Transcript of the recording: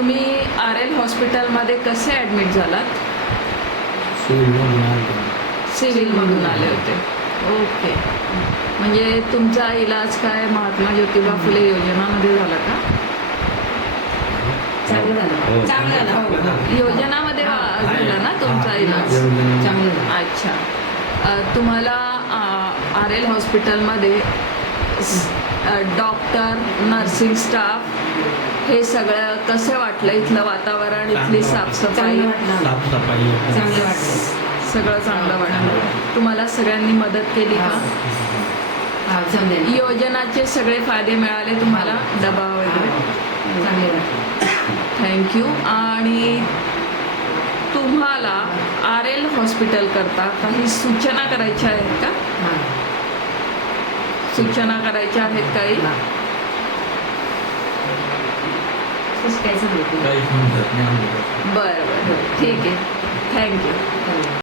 तुम्ही RL हॉस्पिटलमध्ये कसे ॲडमिट झालात? सिव्हिलमधून आले होते. ओके. म्हणजे तुमचा इलाज काय महात्मा ज्योतिबा फुले योजनामध्ये झाला का? चांगलं झालं. योजनामध्ये झाला ना तुमचा इलाज? अच्छा. तुम्हाला RL हॉस्पिटलमध्ये डॉक्टर, नर्सिंग स्टाफ हे सगळं कसं वाटलं? इथलं वातावरण, इथली साफसफाई? चांगलं वाटलं. सगळं चांगलं वाटलं. तुम्हाला सगळ्यांनी मदत केली का? योजनाचे सगळे फायदे मिळाले तुम्हाला? डबा वगैरे? चांगले वाटले. थँक्यू. आणि तुम्हाला RL हॉस्पिटल करता काही सूचना करायच्या आहेत का? सूचना करायच्या आहेत काही? काय सांगितलं? बरं बरं, ठीक आहे. थँक्यू.